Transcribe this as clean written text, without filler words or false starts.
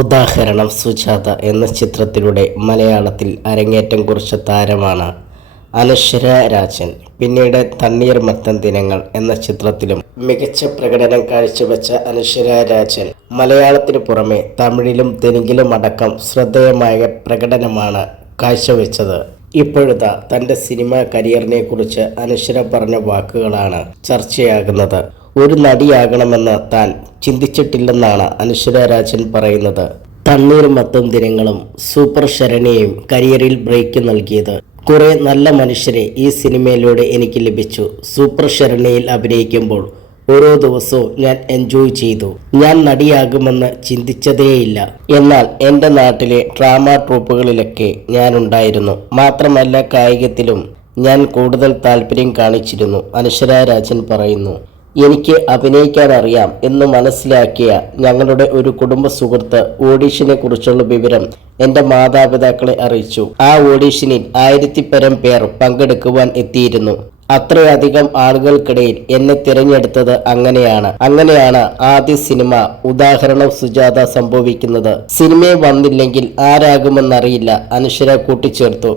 ഉദാഹരണം സുജാത എന്ന ചിത്രത്തിലൂടെ മലയാളത്തിൽ അരങ്ങേറ്റം കുറിച്ച താരമാണ് അനശ്വര രാജൻ. പിന്നീട് തണ്ണീർമത്തൻ ദിനങ്ങൾ എന്ന ചിത്രത്തിലും മികച്ച പ്രകടനം കാഴ്ചവെച്ച അനശ്വര രാജൻ മലയാളത്തിനു പുറമെ തമിഴിലും തെലുങ്കിലും അടക്കം ശ്രദ്ധേയമായ പ്രകടനമാണ് കാഴ്ചവെച്ചത്. ഇപ്പോഴത്തെ തൻ്റെ സിനിമാ കരിയറിനെ കുറിച്ച് അനശ്വര പറഞ്ഞ വാക്കുകളാണ് ചർച്ചയാകുന്നത്. ഒരു നടിയാകണമെന്ന് താൻ ചിന്തിച്ചിട്ടില്ലെന്നാണ് അനശ്വര രാജൻ പറയുന്നത്. തണ്ണീർമത്തൻ ദിനങ്ങളും സൂപ്പർ ശരണ്യയും കരിയറിൽ ബ്രേക്ക് നൽകിയത്. കുറെ നല്ല മനുഷ്യരെ ഈ സിനിമയിലൂടെ എനിക്ക് ലഭിച്ചു. സൂപ്പർ ശരണ്യയിൽ അഭിനയിക്കുമ്പോൾ ഓരോ ദിവസവും ഞാൻ എൻജോയ് ചെയ്തു. ഞാൻ നടിയാകുമെന്ന് ചിന്തിച്ചതേയില്ല. എന്നാൽ എൻ്റെ നാട്ടിലെ ഡ്രാമ ട്രൂപ്പുകളിലൊക്കെ ഞാനുണ്ടായിരുന്നു. മാത്രമല്ല കായികത്തിലും ഞാൻ കൂടുതൽ താല്പര്യം കാണിച്ചിരുന്നു. അനശ്വര രാജൻ പറയുന്നു. എനിക്ക് അഭിനയിക്കാൻ അറിയാം എന്ന് മനസ്സിലാക്കിയ ഞങ്ങളുടെ ഒരു കുടുംബ സുഹൃത്ത് ഓഡീഷനെ കുറിച്ചുള്ള വിവരം എൻ്റെ മാതാപിതാക്കളെ അറിയിച്ചു. ആ ഓഡീഷനിൽ 1000-പരം പേർ പങ്കെടുക്കുവാൻ എത്തിയിരുന്നു. അത്രയധികം ആളുകൾക്കിടയിൽ എന്നെ തിരഞ്ഞെടുത്തത് അങ്ങനെയാണ് ആദ്യ സിനിമ ഉദാഹരണം സുജാത സംഭവിക്കുന്നത്. സിനിമയിൽ വന്നില്ലെങ്കിൽ ആരാകുമെന്നറിയില്ല, അനശ്വര കൂട്ടിച്ചേർത്തു.